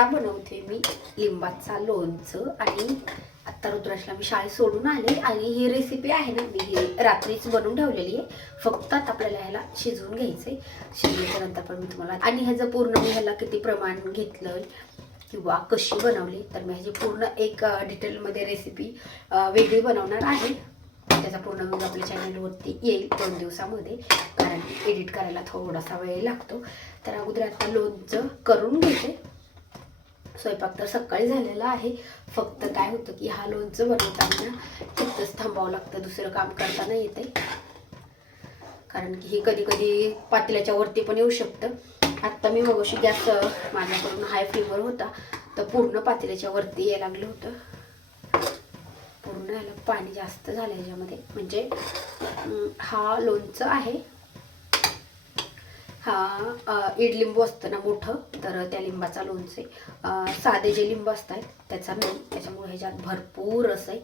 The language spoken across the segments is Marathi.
आता बनवते मी लिंबाचा लोणचं आणि आत्ता रुद्राशला मी शाळेत सोडून आले आणि ही रेसिपी आहे ना मी ही रात्रीच बनवून ठेवलेली आहे. फक्त आता आपल्याला ह्याला शिजवून घ्यायचं आहे पण मी तुम्हाला आणि ह्याचं पूर्ण मी ह्याला किती प्रमाण घेतलं किंवा कशी बनवली तर मी ह्याची पूर्ण एक डिटेलमध्ये रेसिपी वेगळी बनवणार आहे. त्याचा पूर्ण व्हिडिओ आपल्या चॅनलवरती येईल दोन दिवसामध्ये कारण एडिट करायला थोडासा वेळ लागतो. तर अगोदर आता लोणचं करून घेते. स्वयंपाक तर सकाळी झालेला आहे. फक्त काय होतं की हा लोणचं बनवताना तिथंच थांबावं लागतं दुसरं काम करताना येते. कारण की हे कधी कधी पातेल्याच्या वरती पण येऊ शकतं. आत्ता मी मगाशी गॅस माझ्याकडून हाय फ्लेवर होता तर पूर्ण पातेल्याच्या वरती यायला लागलं होतं. पूर्ण याला पाणी जास्त झालं याच्यामध्ये म्हणजे हा लोणचं आहे. हा इडलिंबू असतं ना मोठं तर त्या लिंबाचा लोणचे. साधे जे लिंब असतात त्याचा नाही त्याच्यामुळे ह्याच्यात भरपूर रस आहे.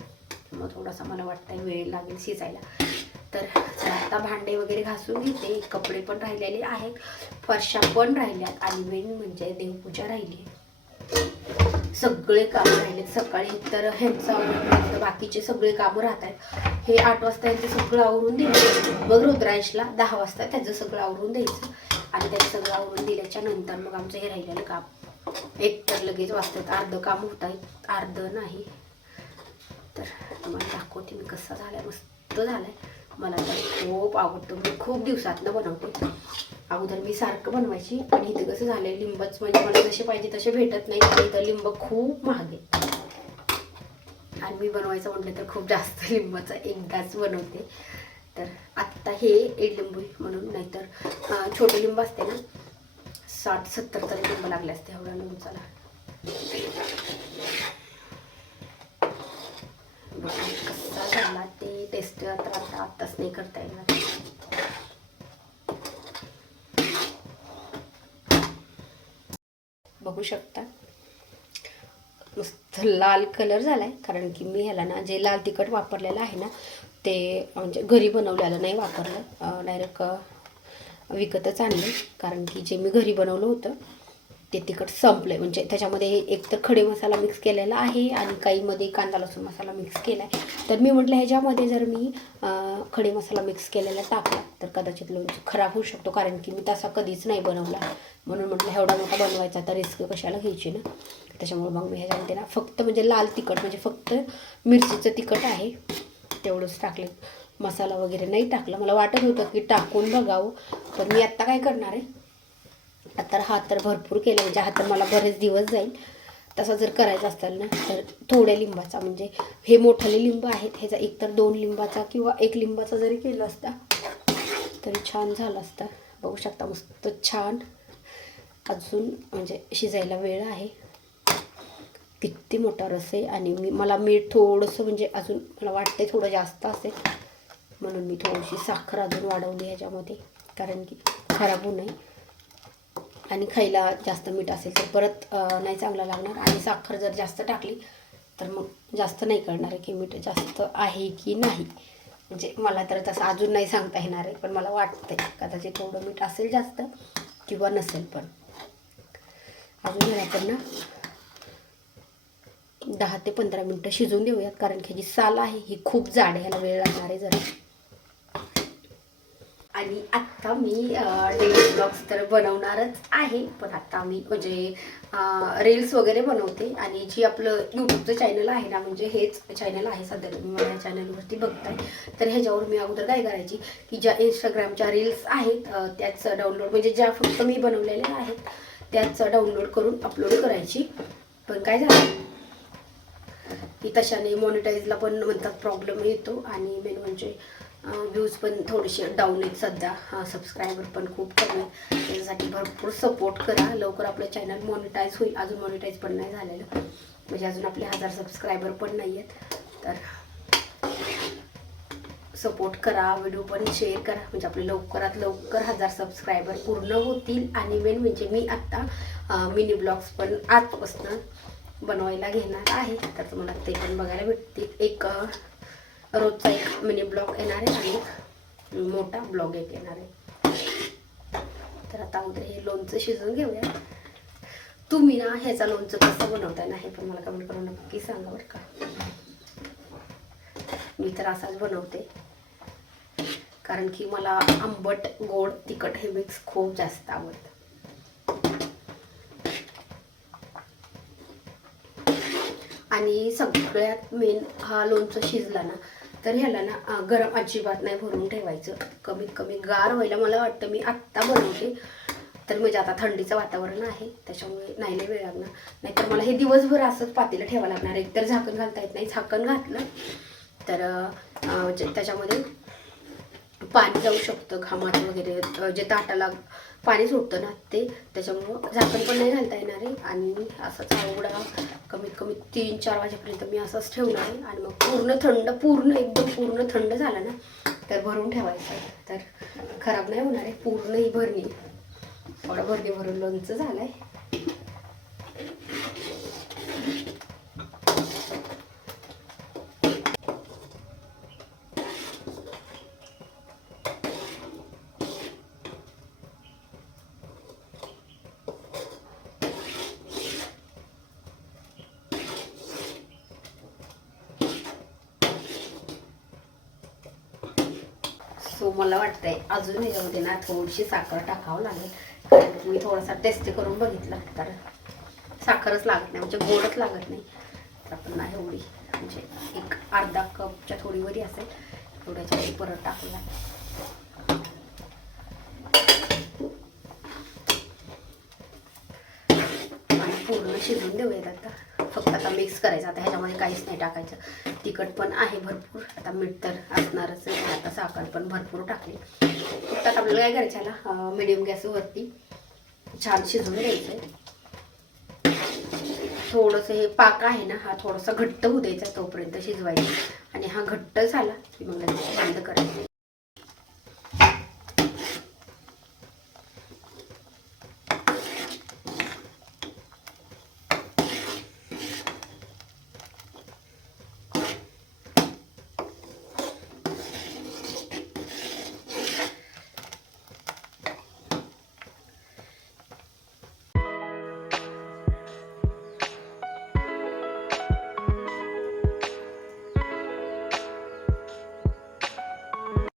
मग थोडासा मला वाटतं वेळ लागेल शिजायला. तर आता भांडे वगैरे घासून घेते. कपडे पण राहिलेले आहेत. फरशा पण राहिल्यात. आणि मेन म्हणजे देवपूजा राहिली सगळे काम राहिले सकाळी तर ह्यांचं आवरून बाकीचे सगळे कामं राहतात हे आठ वाजता यांचं सगळं आवरून द्यायचं. मग रुद्रांशला दहा वाजता त्याचं सगळं आवरून द्यायचं. आणि त्याचं सगळं आवरून दिल्याच्या नंतर मग आमचं हे राहिलेलं काम. एक तर लगेच वाचतात अर्धं काम होत आहे नाही. तर तुम्हाला दाखवते मी कसा झालाय मस्त झालाय. मला तर खूप आवडतो मी खूप दिवसातनं बनवते. अगोदर मी सारखं बनवायची आणि इथं कसं झालं लिंबच म्हणजे मला जसे पाहिजे तसे भेटत नाही. आणि इथं लिंब खूप महाग आहे आणि मी बनवायचं म्हटलं तर खूप जास्त लिंबाचं एकदाच बनवते. तर आत्ता हे एड लिंबू म्हणून नाहीतर छोटे लिंबू असते ना साठ सत्तर तरी लिंब लागले असते एवढ्या लिंबूचाला कसा झाला ते टेस्ट तर आता आत्ताच नाही करता येणार. बघू शकता. मस्त लाल कलर झाला आहे कारण की मी ह्याला ना जे लाल तिखट वापरलेलं आहे ना ते म्हणजे घरी बनवलेलं नाही वापरलं. डायरेक्ट विकतच आणलं. कारण की जे मी घरी बनवलं होतं ते तिखट संपलंय. म्हणजे त्याच्यामध्ये एक तर खडे मसाला मिक्स केलेला आहे आणि काहीमध्ये कांदा लसूण मसाला मिक्स केला आहे तर मी म्हटलं ह्याच्यामध्ये जर मी खडे मसाला मिक्स केलेला टाकला तर कदाचित लोणचं खराब होऊ शकतो. कारण की मी तसा कधीच नाही बनवला. म्हणून म्हटलं एवढा मोठा बनवायचा तर रिस्क कशाला घ्यायची ना? त्याच्यामुळे मग मी ह्याच्यामध्ये ना फक्त म्हणजे लाल तिखट म्हणजे फक्त मिरचीचं तिखट आहे तेवढंच टाकले. मसाला वगैरे नाही टाकला. मला वाटत होतं की टाकून बघावं पण मी आत्ता काय करणार आहे? आता हा तर भरपूर केला म्हणजे हा तर मला बरेच दिवस जाईल. तसा जर करायचा असेल ना तर थोड्या लिंबाचा म्हणजे हे मोठाले लिंब आहेत ह्याचा एक तर दोन लिंबाचा किंवा एक लिंबाचा जरी केलं असता तरी छान झालं असता. बघू शकता मस्त छान. अजून म्हणजे शिजायला वेळ आहे. किती मोठा रस आहे आणि मी मला मीठ थोडंसं म्हणजे अजून मला वाटते थोडं जास्त असेल. म्हणून मी थोडीशी साखर अजून वाढवली ह्याच्यामध्ये कारण की खराब होऊ नये. आणि खायला जास्त मीठ असेल तर परत नाही चांगलं लागणार. आणि साखर जर जास्त टाकली तर मग जास्त नाही कळणार आहे की मीठ जास्त आहे की नाही. म्हणजे मला तर तसं अजून नाही सांगता येणार आहे पण मला वाटतंय. कदाचित थोडं मीठ असेल जास्त किंवा नसेल पण. अजून ह्याला ना दहा ते पंधरा मिनटं शिजवून देऊयात कारण की जी साल आहे ही खूप जाड आहे ह्याला वेळ लागणार आहे जरा. आणि आत्ता मी डेली ब्लॉग्स तर बनवणारच आहे. पण आत्ता मी म्हणजे रील्स वगैरे बनवते. आणि जी आपलं यूट्यूबचं चॅनल आहे ना म्हणजे हेच चॅनल आहे सध्या तुम्ही माझ्या चॅनलवरती बघताय तर ह्याच्यावर मी अगोदर काय करायची की ज्या इंस्टाग्रामच्या रील्स आहेत त्याच डाउनलोड म्हणजे ज्या फक्त मी बनवलेल्या आहेत त्याच डाउनलोड करून अपलोड करायची. पण काय झालं? की तशाने मॉनिटाईजला पण म्हणतात प्रॉब्लेम येतो. आणि मेन म्हणजे व्ह्यूज पण थोडेसे डाऊन आहेत सध्या. सबस्क्रायबर पण खूप कमी आहेत. त्याच्यासाठी भरपूर सपोर्ट करा. लवकर आपलं चॅनल मॉनिटाईज होईल. अजून मॉनिटाईज पण नाही झालेलं. म्हणजे अजून आपले हजार सबस्क्रायबर पण नाही आहेत. तर सपोर्ट करा. व्हिडिओ पण शेअर करा. म्हणजे आपले लवकरात लवकर हजार सबस्क्रायबर पूर्ण होतील. आणि मेन म्हणजे मी आत्ता मिनी ब्लॉग्स पण आजपासून बनवायला घेणार आहे. तर तुम्हाला ते पण बघायला भेटतील. एक रोजचा एक मिनी ब्लॉग येणार आहे आणि मोठा ब्लॉग एक येणार आहे. तर आता अगोदर हे लोणचं शिजवून घेऊया. तुम्ही ना ह्याचा लोणचं कसं बनवताय ना हे पण मला कमेंट करून नक्की सांगा बरं का. मी तर असाच बनवते. कारण की मला आंबट गोड तिखट हे मिक्स खूप जास्त आवडतं. आणि सगळ्यात मेन हा लोणचं शिजला ना तर ह्याला ना गरम अजिबात नाही भरून ठेवायचं. कमीत कमी गार व्हायला मला वाटतं मी आत्ता बनवते. तर म्हणजे आता थंडीचं वातावरण आहे त्याच्यामुळे नाही लय वेळ लागणार. नाहीतर मला हे दिवसभर असंच पातेलं ठेवावं लागणार. एकतर झाकण घालता येत नाही. झाकण घातलं तर त्याच्यामध्ये पाणी जाऊ शकतं. घामात वगैरे जे ताटाला पाणी सुटतं ना ते त्याच्यामुळं झाकण पण नाही घालता येणार आहे. आणि असंच आवडा कमीत कमी तीन चार वाजेपर्यंत मी असंच ठेवणार आहे. आणि मग पूर्ण थंड पूर्ण एकदम पूर्ण थंड झाला ना तर भरून ठेवायचं आहे. तर खराब नाही होणार आहे. पूर्ण ही भरणी थोडं भरणी भरून लोणचं झालं आहे सो मला वाटतंय. अजून याच्यामध्ये ना थोडीशी साखर टाकावं लागेल. कारण मी थोडासा टेस्ट करून बघितला तर साखरच लागत नाही म्हणजे गोडच लागत नाही. तर आपण ना एवढी म्हणजे एक अर्धा कपच्या थोडी वरी असेल एवढ्याच्या परत टाकू लागेल. आणि पूर्ण शिजून देऊयात आता. मिक्स करायचं. आता ह्याच्यामध्ये काहीच नाही टाकायचं. तिखट पण आहे भरपूर. आता मीठ तर असणारच नाही आता साखर पण भरपूर टाकली. फक्त आता आपल्याला काय करायचं ह्याला मिडियम गॅसवरती छान शिजून घ्यायचं आहे. थोडंसं हे पाक आहे ना हा थोडासा घट्ट होऊ द्यायचा तोपर्यंत शिजवायचा. आणि हा घट्ट झाला की मग बंद करायचं.